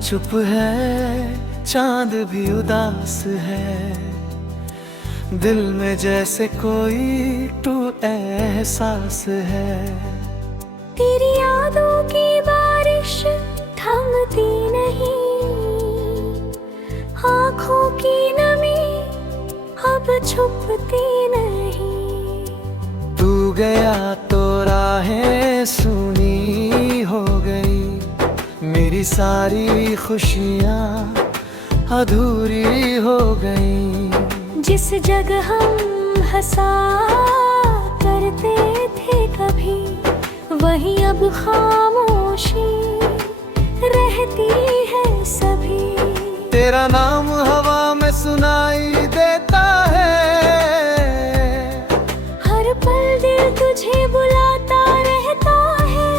चुप है, चांद भी उदास है, दिल में जैसे कोई टू एहसास है। तेरी यादों की बारिश थमती नहीं, आँखों की नमी अब छुपती नहीं। तू गया तो राहें सूनी हो गई, मेरी सारी खुशियाँ अधूरी हो गई। जिस जगह हम हंसा करते थे कभी, वहीं अब खामोशी रहती है सभी। तेरा नाम हवा में सुनाई देता है, हर पल दिल तुझे बुलाता रहता है।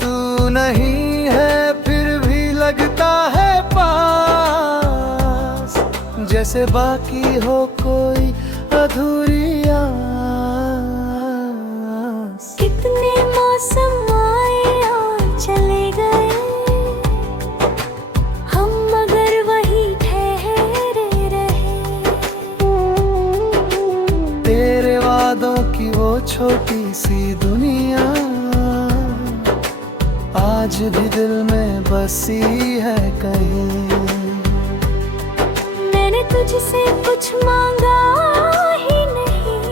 तू नहीं है फिर भी लगता है पास, जैसे बाकी हो कोई अधूरी आस। कितने मौसम आए और चले गए, हम मगर वही ठहरे रहे। तेरे वादों की वो छोटी सी दुनिया आज भी दिल में बसी है कहीं। मैंने तुझसे कुछ मांगा ही नहीं,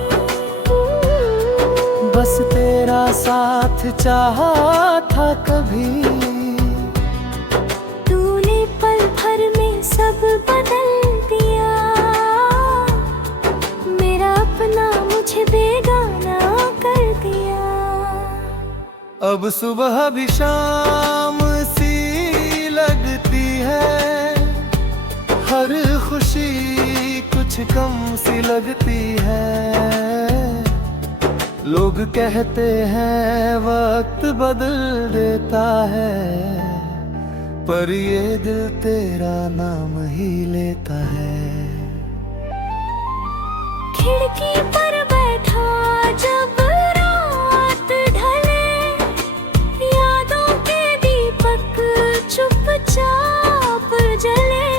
बस तेरा साथ चाहा था कभी। तूने पल भर में सब बदल दिया, मेरा अपना मुझे बेगाना कर दिया। अब सुबह भी शाम सी लगती है, हर खुशी कुछ कम सी लगती है। लोग कहते हैं वक्त बदल देता है, पर ये दिल तेरा नाम ही लेता है। खिड़की पर बैठा जब रात ढले, यादों के दीपक चुपचाप जले।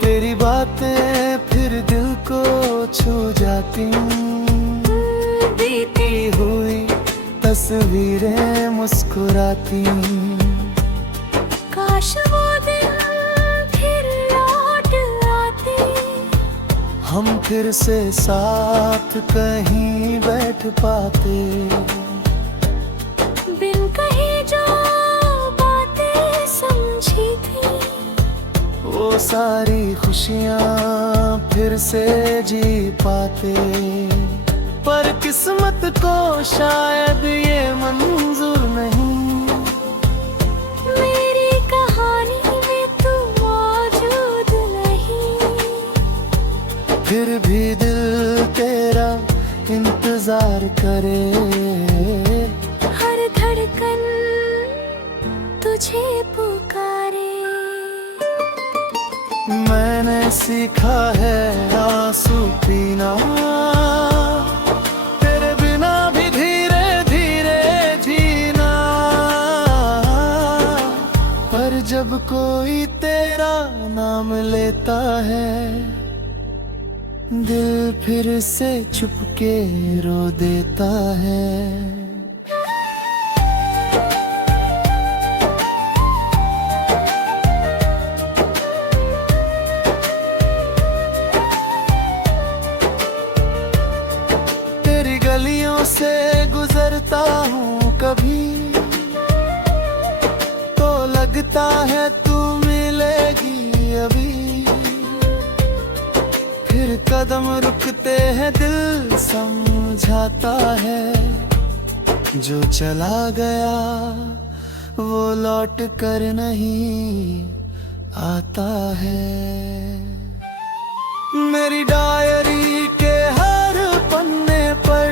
तेरी बातें फिर दिल को छू जाती, बीती हुई तस्वीरें मुस्कुराती। काश वो दिन फिर लौट आते, हम फिर से साथ कहीं बैठ पाते। बिन कहे जो बातें समझी थी, वो सारी खुशियाँ फिर से जी पाते। पर किस्मत को शायद ये मंजूर नहीं, मेरी कहानी में तू मौजूद नहीं। फिर भी दिल तेरा इंतजार करे, हर धड़कन तुझे पुकारे। मैंने सीखा है आंसू पीना, तेरे बिना भी धीरे धीरे जीना। पर जब कोई तेरा नाम लेता है, दिल फिर से चुपके रो देता है। गलियों से गुजरता हूँ कभी, तो लगता है तू मिलेगी अभी। फिर कदम रुकते हैं दिल समझाता है, जो चला गया वो लौट कर नहीं आता है। मेरी डायरी के हर पन्ने पर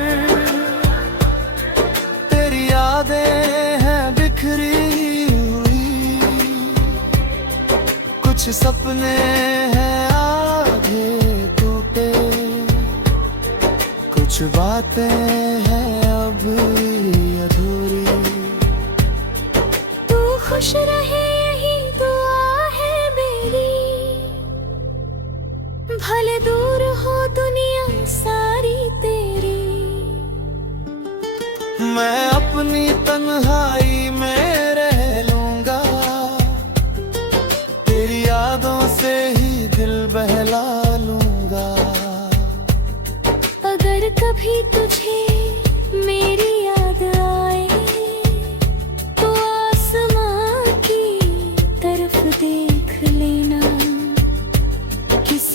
तेरी यादें हैं बिखरी हुई। कुछ सपने हैं आधे टूटे, कुछ बातें हैं अब अधूरी। तू खुश रहे यही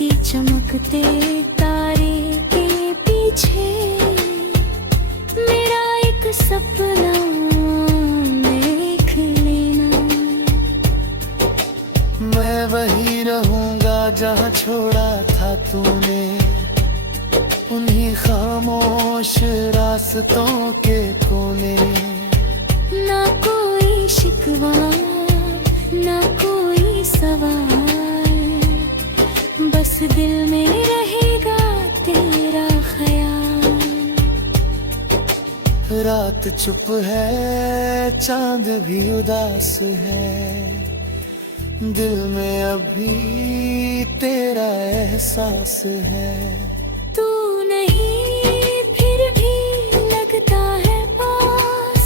किसी चमकते तारे के पीछे मेरा एक सपना देख लेना। मैं वही रहूंगा जहाँ छोड़ा था तूने, उन्हीं खामोश रास्तों के कोने। ना कोई शिकवा ना कोई सवाल, बस दिल में रहेगा तेरा ख्याल। रात चुप है, चांद भी उदास है, दिल में अभी तेरा एहसास है। तू नहीं फिर भी लगता है पास,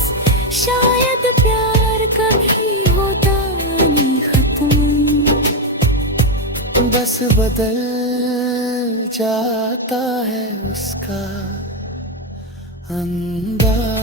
शायद प्यार कभी होता नहीं खत्म, बस बदल जाता है उसका अंदाज।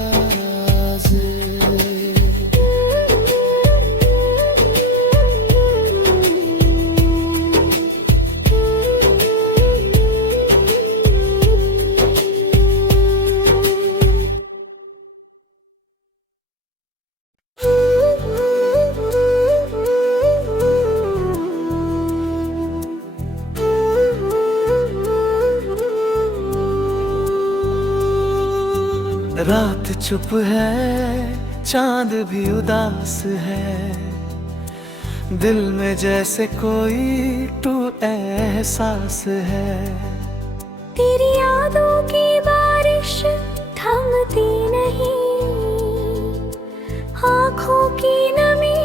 रात चुप है, चांद भी उदास है, दिल में जैसे कोई टू एहसास है। तेरी यादों की बारिश थमती नहीं, आँखों की नमी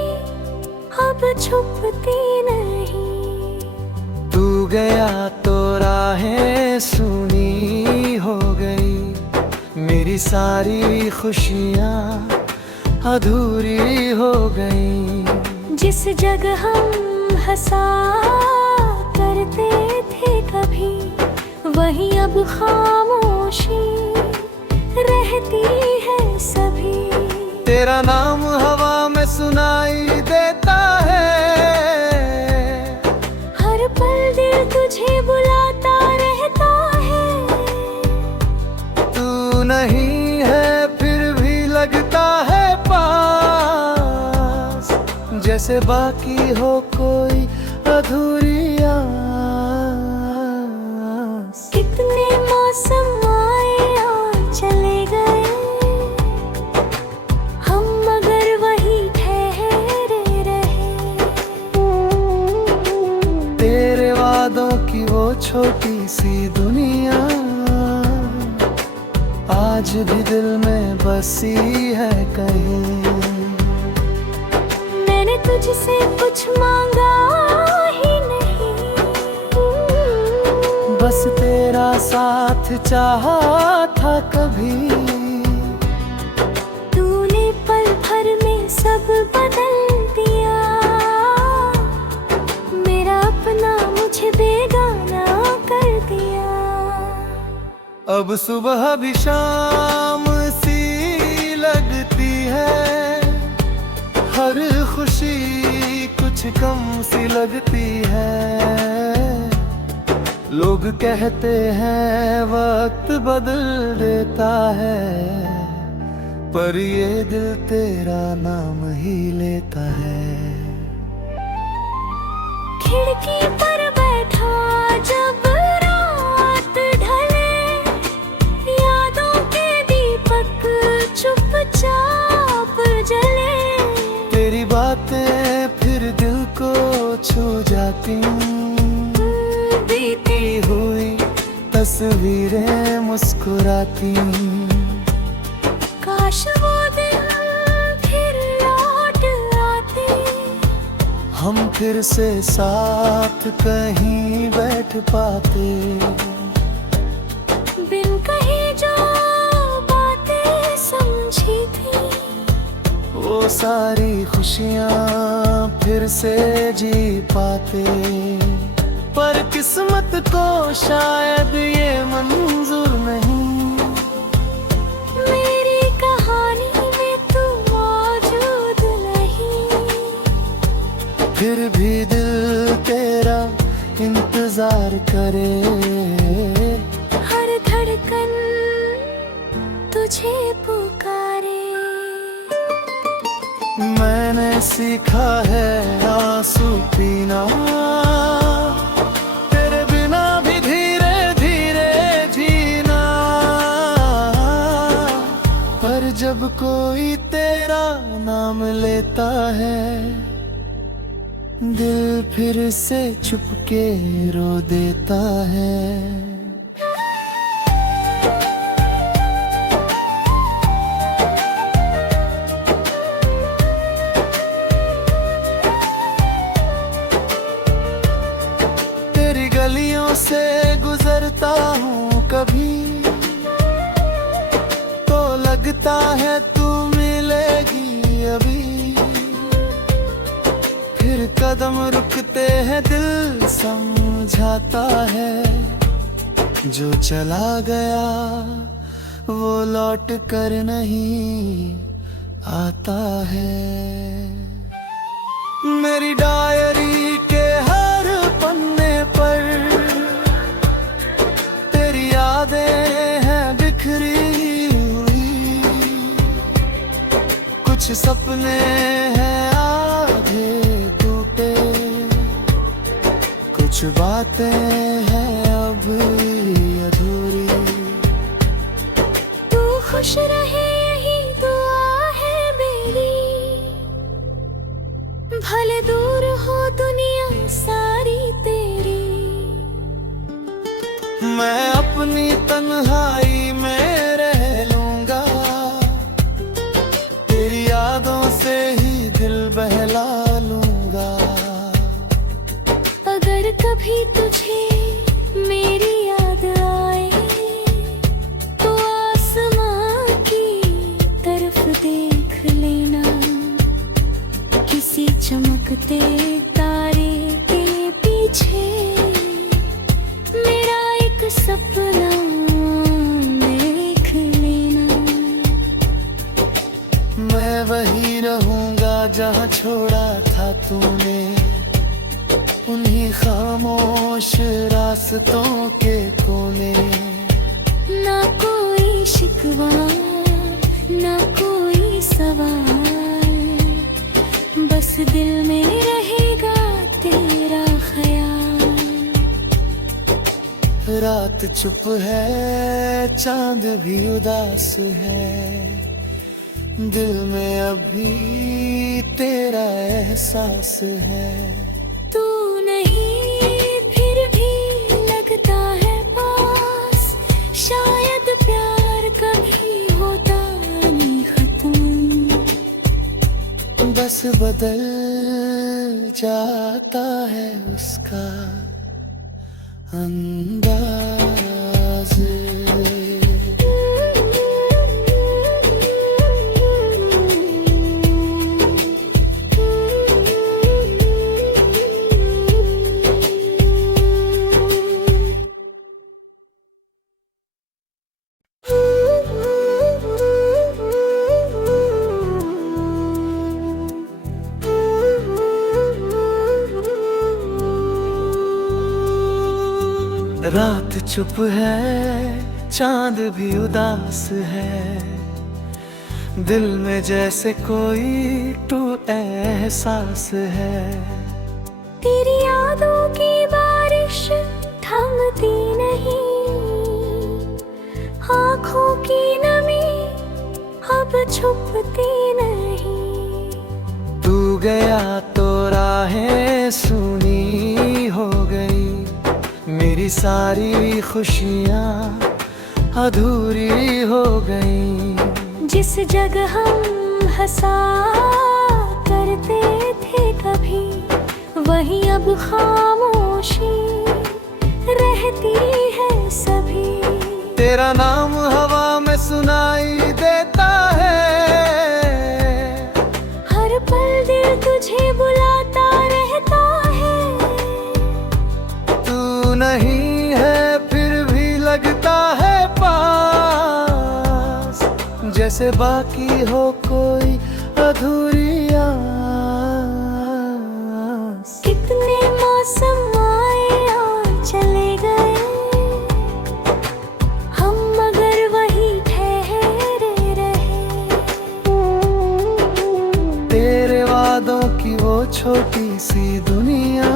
अब छुपती नहीं। तू गया तो राहें सूनी हो गई, मेरी सारी खुशियाँ अधूरी हो गई। जिस जगह हम हंसा करते थे कभी, वहीं अब खामोशी रहती है सभी। तेरा नाम हवा में सुनाई देता है, हर पल दिल तुझे बुलाता रहता है। तू नहीं है फिर भी लगता है पास, जैसे बाकी हो कोई अधूरी आस। कितने मौसम आए और चले गए, हम मगर वही ठहरे रहे। तेरे वादों की वो छोटी सी दुनिया आज भी दिल में बसी है कहीं। मैंने तुझसे कुछ मांगा ही नहीं, बस तेरा साथ चाहा था कभी। तूने पल भर में सब बदल दिया, मेरा अपना मुझे बेगाना कर दिया। अब सुबह भी शाम सी लगती है, हर खुशी कुछ कम सी लगती है। लोग कहते हैं वक्त बदल देता है, पर ये दिल तेरा नाम ही लेता है। खिड़की पर बैठा जब रात ढले, यादों के दीपक चुपचाप जले। तेरी बातें फिर दिल को छू जाती, बीती हुई तस्वीरें मुस्कुराती। काश वो दिन फिर लौट आते, हम फिर से साथ कहीं बैठ पाते। बिन कहे जो बातें समझी थी, वो सारी खुशियाँ फिर से जी पाते। पर किस्मत को शायद ये मंजूर नहीं, मेरी कहानी में तू मौजूद नहीं। फिर भी दिल तेरा इंतजार इंतजार करे। हर धड़कन तुझे पुकारे। मैंने सीखा है आंसू पीना, तेरे बिना भी धीरे धीरे जीना। पर जब कोई तेरा नाम लेता है, दिल फिर से चुपके रो देता है। तेरी गलियों से गुजरता हूँ कभी, तो लगता है तू मिलेगी अभी। फिर कदम रुकते हैं, दिल समझाता है, जो चला गया वो लौट कर नहीं आता है। मेरी डायरी के हर पन्ने पर तेरी यादें हैं बिखरी हुई। कुछ सपने हैं आधे टूटे, कुछ बातें हैं अब अधूरी। तू खुश रहे यही दुआ है मेरी, भले दूर हो दुनिया सारी तेरी। मैं अपनी तन्हाई में रह लूंगा, तेरी यादों से ही दिल बहला लूंगा। अगर कभी तुझे मेरी याद आए, तो आसमां की तरफ देख लेना। किसी चमकते तारे के पीछे मेरा एक सपना देख लेना। मैं वही रहूंगा जहाँ छोड़ा था तूने, उन्हीं खामोश रास्तों के कोने। ना कोई शिकवा ना कोई सवाल, बस दिल में रहेगा तेरा ख्याल। रात चुप है, चांद भी उदास है, दिल में अभी तेरा एहसास है। तू नहीं फिर भी लगता है पास, शायद प्यार कभी होता नहीं खत्म। बस बदल जाता है उसका अंदाज। रात चुप है, चांद भी उदास है, दिल में जैसे कोई टू एहसास है। तेरी यादों की बारिश थमती नहीं, आँखों की नमी अब छुपती नहीं। तू गया तो राहें सूनी हो गई, मेरी सारी खुशियाँ अधूरी हो गई। जिस जगह हम हंसा करते थे कभी, वहीं अब खामोशी रहती है सभी। तेरा नाम हवा में सुनाई देता है, हर पल दिल तुझे बुलाता रहता है। तू नहीं है फिर भी लगता है पास, जैसे बाकी हो कोई अधूरी आस। कितने मौसम आए और छोटी सी दुनिया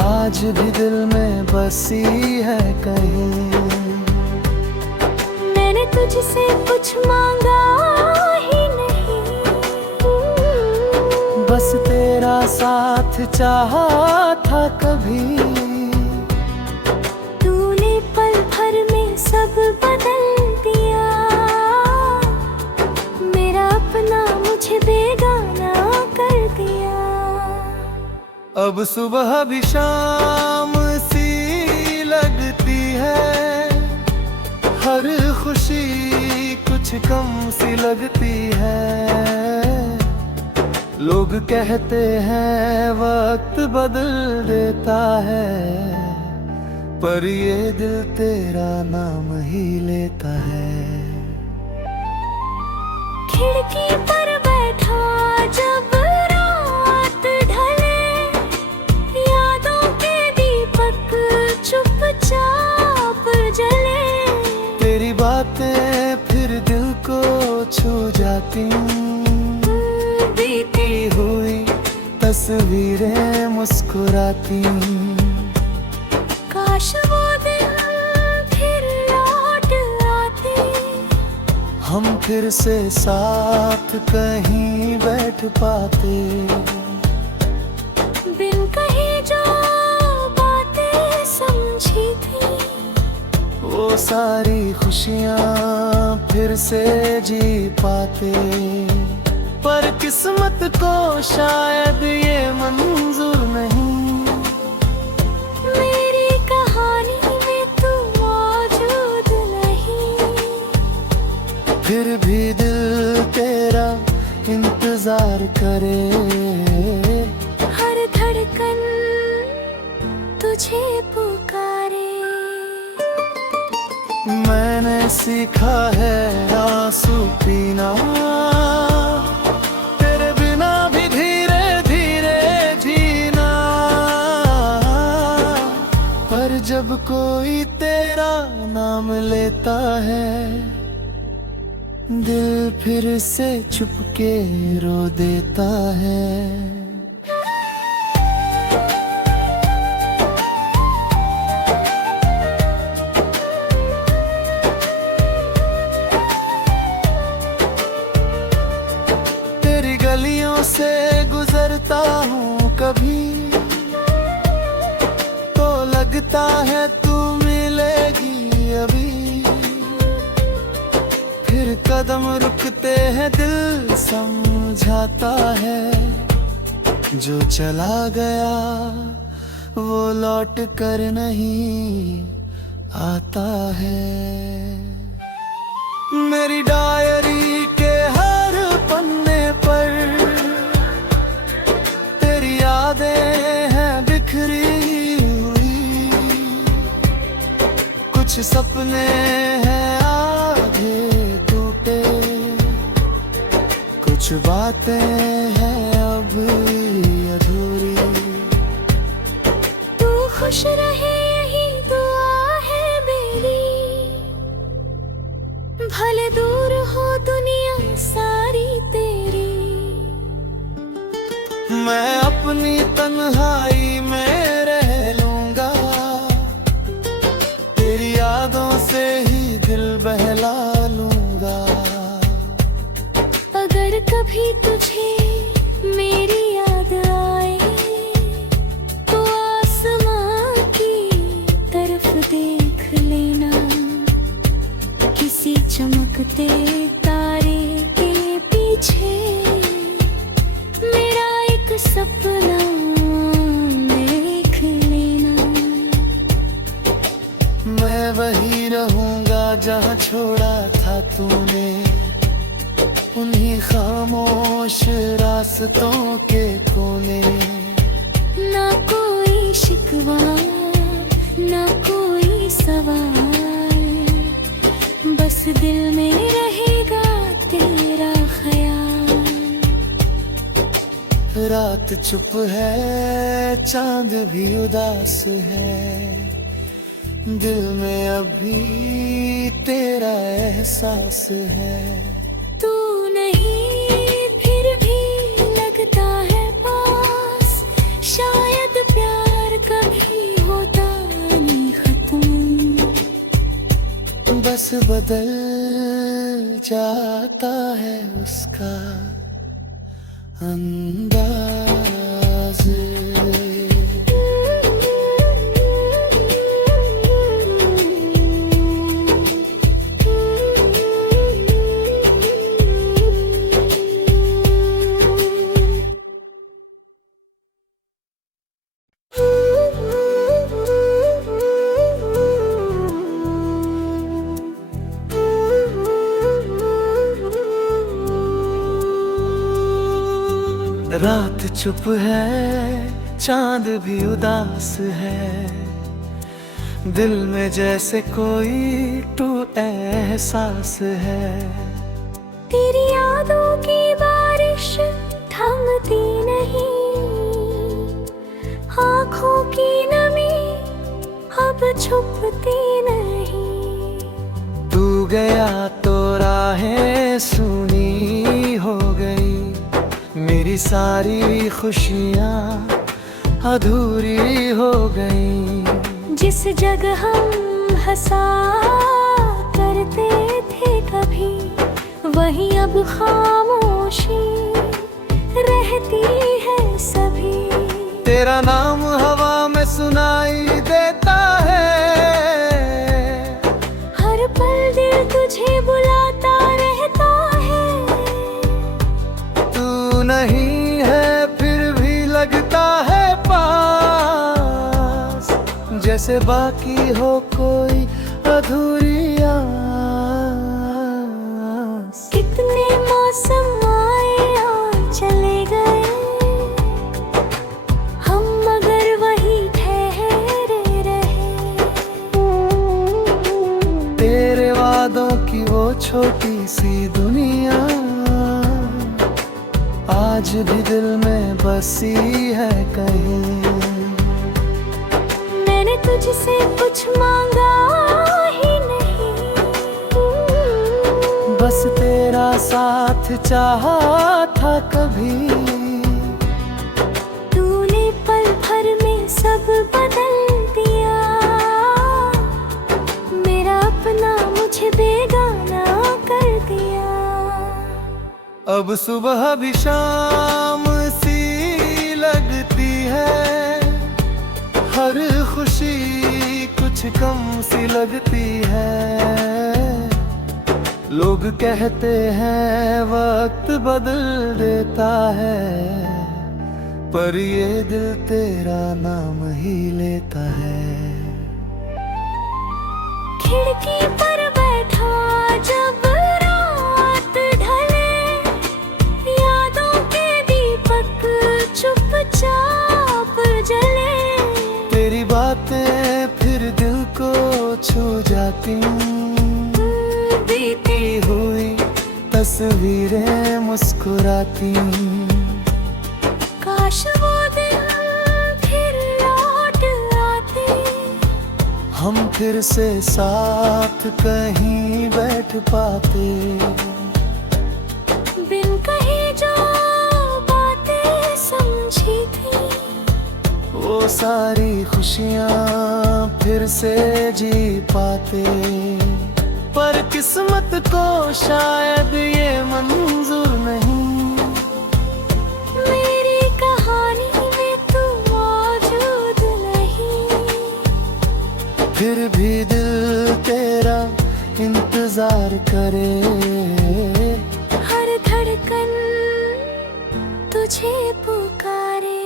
आज भी दिल में बसी है कहीं। मैंने तुझसे कुछ मांगा ही नहीं, बस तेरा साथ चाहा था कभी। तूने पल भर में सब बदल दिया, मेरा अपना मुझे बेगाना कर दिया। अब सुबह भी शाम सी लगती है, हर खुशी कुछ कम सी लगती है। लोग कहते हैं वक्त बदल देता है, पर ये दिल तेरा नाम ही लेता है। खिड़की पर बैठा जब रात ढले, यादों के दीपक चुपचाप जले। तेरी बातें फिर दिल को छू जाती, बीती हुई तस्वीरें मुस्कुराती। काश वो दिन फिर लौट आते, हम फिर से साथ कहीं बैठ पाते। बिन कहे जो बातें समझी थी, वो सारी खुशियाँ फिर से जी पाते। पर किस्मत को शायद ये मंजूर नहीं, मेरी कहानी में तू मौजूद नहीं। फिर भी दिल तेरा इंतजार करे, हर धड़कन तुझे पुकारे। मैंने सीखा है आंसू पीना, तेरे बिना भी धीरे धीरे जीना। पर जब कोई तेरा नाम लेता है, दिल फिर से चुपके रो देता है। तेरी गलियों से गुजरता हूँ कभी, तो लगता है तू मिलेगी अभी। फिर कदम रुकते हैं दिल समझाता है, जो चला गया वो लौट कर नहीं आता है। मेरी डायरी के हर पन्ने पर तेरी यादें हैं बिखरी हुई। कुछ सपने हैं आधे टूटे, कुछ बातें हैं अब अधूरी। तू खुश रहे यही दुआ है मेरी, भले दूर हो दुनिया सारी तेरी। मैं अपनी तन्हाई में रह लूंगा, तेरी यादों से ही दिल बहला लूंगा। अगर कभी तुझे मेरी याद आए, तो आसमां की तरफ देख लेना। किसी चमकते तारे के पीछे मेरा एक सपना देख लेना। मैं वही रहूंगा जहाँ छोड़ा था तूने, उन्हीं खामोश रास्तों के कोने। ना कोई शिकवा ना कोई सवाल, बस दिल में रहेगा तेरा ख्याल। रात चुप है चांद भी उदास है, दिल में अभी तेरा एहसास है। तू नहीं फिर भी लगता कैसे बदल जाता है उसका अंदाज। रात चुप है, चांद भी उदास है, दिल में जैसे कोई टू एहसास है। तेरी यादों की बारिश थमती नहीं, आँखों की नमी अब छुपती नहीं। तू गया तो राहें सूनी हो गई, मेरी सारी खुशियाँ अधूरी हो गई। जिस जगह हम हंसा करते थे कभी, वहीं अब खामोशी रहती है सभी। तेरा नाम हवा में सुनाई देता है, हर पल दिल तुझे बुलाता रहता है। तू नहीं है फिर भी लगता है पास, जैसे बाकी हो कोई अधूरी आस। कितने मौसम आए और चले गए, हम मगर वही ठहरे रहे। तेरे वादों की वो छोटी सी दुनिया आज भी दिल में बसी है कहीं। मैंने तुझसे कुछ मांगा ही नहीं, बस तेरा साथ चाहा था कभी। तूने पल भर में सब बदल दिया, मेरा अपना मुझे बेगाना कर दिया। अब सुबह भी शाम सी लगती है, हर खुशी कुछ कम सी लगती है। लोग कहते हैं वक्त बदल देता है, पर ये दिल तेरा नाम ही लेता है। खिड़की पर बैठा जब रात ढले, यादों के दीपक चुपचाप जले। तेरी बातें फिर दिल को छू जाती, बीती हुई तस्वीरें मुस्कुराती। काश वो दिन फिर लौट आते, हम फिर से साथ कहीं बैठ पाते। बिन कही जो बातें समझी थी, वो सारी खुशियाँ फिर से जी पाते। पर किस्मत को शायद ये मंजूर नहीं, मेरी कहानी में तू मौजूद नहीं। फिर भी दिल तेरा इंतजार करे, हर धड़कन तुझे पुकारे।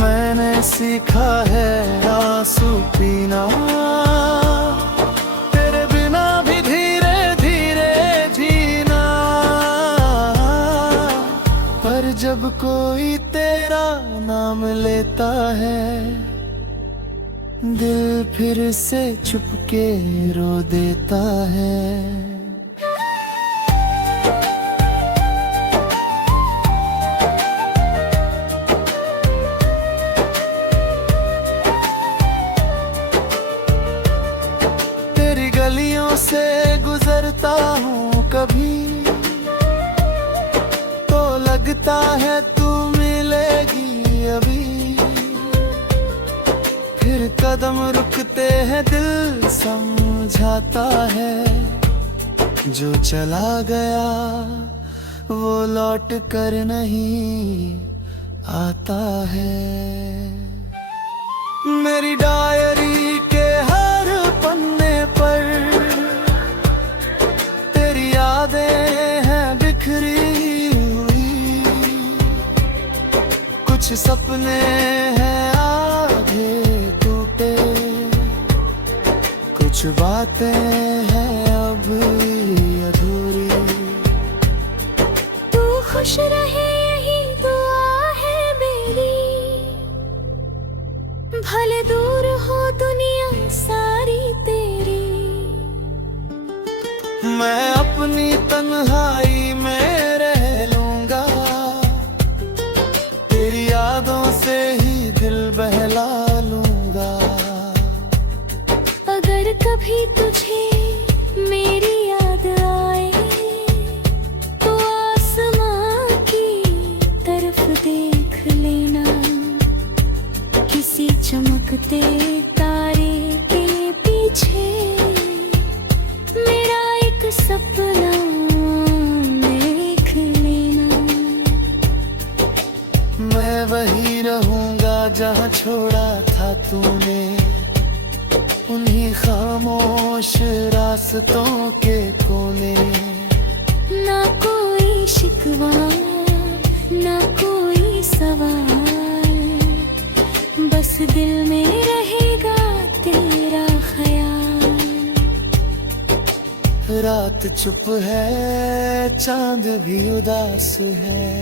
मैंने सीखा है आंसू पीना, तेरे बिना भी धीरे धीरे जीना। पर जब कोई तेरा नाम लेता है, दिल फिर से चुपके रो देता है। गलियों से गुजरता हूँ कभी, तो लगता है तू मिलेगी अभी। फिर कदम रुकते हैं दिल समझाता है, जो चला गया वो लौट कर नहीं आता है। मेरी डायरी के हर पन्ने पर तेरी यादें हैं बिखरी हुई, कुछ सपने हैं आधे टूटे, कुछ बातें हैं अब अधूरी। तू खुश रहे यही दुआ है मेरी, भले दूर हो दुनिया सारी तेरी। मैं अपनी तन्हाई में रह लूंगा, तेरी यादों से ही दिल बहला लूंगा। अगर कभी तुझे मेरी याद आए तो आसमां की तरफ देख लेना, किसी चमकते तारे के पीछे मेरा एक सपना देख लेना। मैं वही रहूंगा जहाँ छोड़ा था तूने, उन्हीं खामोश रास्तों के कोने। ना कोई शिकवा ना कोई सवाल, बस दिल में रहेगा तेरा ख्याल। रात चुप है चांद भी उदास है,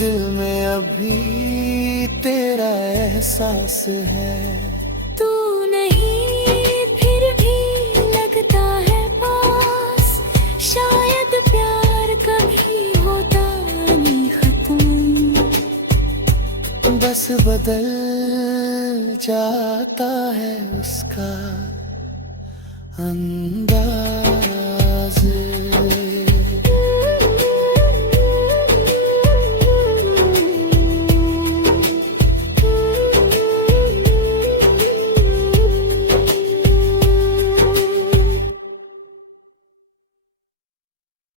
दिल में अभी तेरा एहसास है। तू नहीं फिर भी लगता है पास, शायद प्यार कभी होता नहीं खत्म, बस बदल जाता है उसका अंदाज।